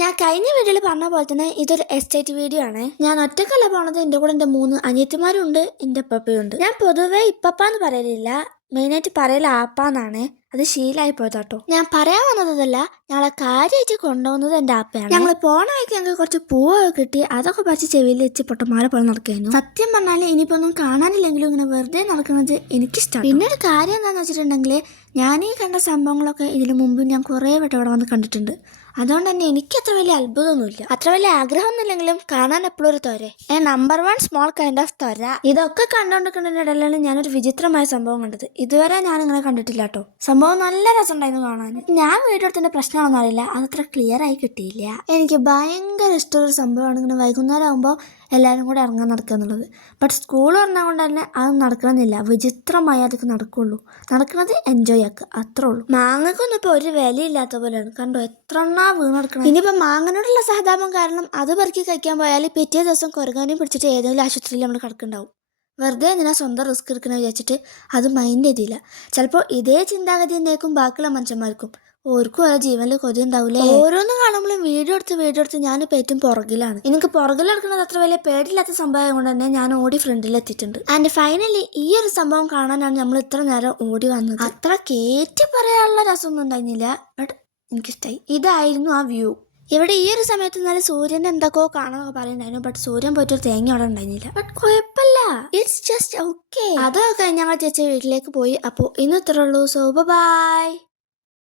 ഞാൻ കഴിഞ്ഞ വീഡിയോയിൽ പറഞ്ഞ പോലെ തന്നെ ഇതൊരു എസ്റ്റേറ്റ് വീഡിയോ ആണ്. ഞാൻ ഒറ്റക്കല്ല പോണത്, എൻ്റെ കൂടെ എൻ്റെ 3 അനിയത്തിമാരുണ്ട്, എൻ്റെ പപ്പയുണ്ട്. ഞാൻ പൊതുവെ ഇപ്പപ്പാന്ന് പറയലില്ല, മെയിനായിട്ട് പറയല ആപ്പാന്നാണ്. അത് ശീലമായി പോയതാട്ടോ. ഞാൻ പറയാൻ വന്നതല്ല, ഞങ്ങളെ കാര്യമായിട്ട് കൊണ്ടുപോകുന്നത് എൻ്റെ ആപ്പയാണ്. ഞങ്ങൾ പോണ വഴിക്ക് ഞങ്ങൾക്ക് കുറച്ച് പൂവൊക്കെ കിട്ടി, അതൊക്കെ പറിച്ച് ചെവിയിൽ വെച്ച് പൊട്ടന്മാരെ പോലെ നടക്കായിരുന്നു. സത്യം പറഞ്ഞാൽ ഇനിയിപ്പോൾ ഒന്നും കാണാനില്ലെങ്കിലും ഇങ്ങനെ വെറുതെ നടക്കുന്നത് എനിക്കിഷ്ടമാണ്. പിന്നെ ഒരു കാര്യം എന്താണെന്ന് വെച്ചിട്ടുണ്ടെങ്കിൽ, ഞാൻ ഈ കണ്ട സംഭവങ്ങളൊക്കെ ഇതിനു മുമ്പ് ഞാൻ കുറേ വട്ടം ഇവിടെ വന്ന് കണ്ടിട്ടുണ്ട്. അതുകൊണ്ട് തന്നെ എനിക്ക് അത്ര വലിയ അത്ഭുതമൊന്നുമില്ല, അത്ര വലിയ ആഗ്രഹമൊന്നുമില്ലെങ്കിലും കാണാൻ എപ്പോഴും ഒരു തൊര, നമ്പർ 1 സ്മോൾ കൈൻഡ് ഓഫ് തൊര. ഇതൊക്കെ കണ്ടുകൊണ്ടിരിക്കുന്നതിനിടയിലാണ് ഞാനൊരു വിചിത്രമായ സംഭവം കണ്ടത്. ഇതുവരെ ഞാനിങ്ങനെ കണ്ടിട്ടില്ല കേട്ടോ. സംഭവം നല്ല രസമുണ്ടായിരുന്നു കാണാൻ. ഞാൻ വീഡിയോ എടുത്തതിന്റെ പ്രശ്നമാണെന്ന് അറിയില്ല, അതത്ര ക്ലിയർ ആയി കിട്ടിയില്ല. എനിക്ക് ഭയങ്കര ഇഷ്ടമുള്ളൊരു സംഭവമാണ് ഇങ്ങനെ വൈകുന്നേരം ആകുമ്പോൾ എല്ലാവരും കൂടെ ഇറങ്ങാൻ നടക്കുക എന്നുള്ളത്. ബട്ട് സ്കൂൾ പറഞ്ഞാൽ കൊണ്ട് തന്നെ അത് നടക്കണമെന്നില്ല, വിചിത്രമായി അതൊക്കെ നടക്കുള്ളൂ. നടക്കുന്നത് എൻജോയ് ആക്കുക, അത്രേ ഉള്ളൂ. മാങ്ങക്കൊന്നും ഇപ്പോൾ ഒരു വിലയില്ലാത്ത പോലെയാണ്. കണ്ടോ എത്ര എണ്ണാ വീണ് നടക്കണം. ഇനിയിപ്പോൾ മാങ്ങനോടുള്ള സഹതാപം കാരണം അത് പെറുക്കി കഴിക്കാൻ പോയാൽ പിറ്റേ ദിവസം കൊരങ്ങാനും പിടിച്ചിട്ട് ഏതെങ്കിലും ആശുപത്രിയിൽ നമ്മൾ കിടക്കുന്നുണ്ടാവും. വെറുതെ എന്തിനാ സ്വന്തം റിസ്ക് എടുക്കണമെന്ന് വിചാരിച്ചിട്ട് അത് മൈൻഡ് ചെയ്തില്ല. ചിലപ്പോൾ ഇതേ ചിന്താഗതി തന്നെയായിരിക്കും ബാക്കിയുള്ള മനുഷ്യന്മാർക്കും. ഓർക്കും ഓരോ ജീവനിൽ കൊതി ഉണ്ടാവില്ലേ. ഓരോന്ന് കാണുമ്പോഴും വീഡിയോ എടുത്ത് ഞാനിപ്പോൾ ഏറ്റവും പുറകിലാണ്. എനിക്ക് പുറകിൽ നടക്കുന്നത് അത്ര വലിയ പേടിയില്ലാത്ത സംഭവം കൊണ്ട് തന്നെ ഞാൻ ഓടി ഫ്രണ്ടിലെത്തിയിട്ടുണ്ട്. ആൻഡ് ഫൈനലി ഈ ഒരു സംഭവം കാണാനാണ് നമ്മൾ ഇത്ര നേരം ഓടി വന്നത്. അത്ര കേറ്റി പറയാനുള്ള രസമൊന്നും ഉണ്ടായിരുന്നില്ല, ബട്ട് എനിക്കിഷ്ടമായി. ഇതായിരുന്നു ആ വ്യൂ. ഇവിടെ ഈ ഒരു സമയത്ത് നല്ല സൂര്യൻ്റെ എന്തൊക്കെയോ കാണാനൊക്കെ പറയുന്നുണ്ടായിരുന്നു, ബട്ട് സൂര്യൻ പോയിട്ടൊരു തേങ്ങ അവിടെ ഉണ്ടായിരുന്നില്ല. ബട്ട് കുഴപ്പമില്ല, ഇറ്റ്സ് ജസ്റ്റ് ഓക്കെ. അതൊക്കെ ഞങ്ങൾ ചേച്ചി വീട്ടിലേക്ക് പോയി. അപ്പോൾ ഇന്ന് ഇത്രേ ഉള്ളൂ. So by.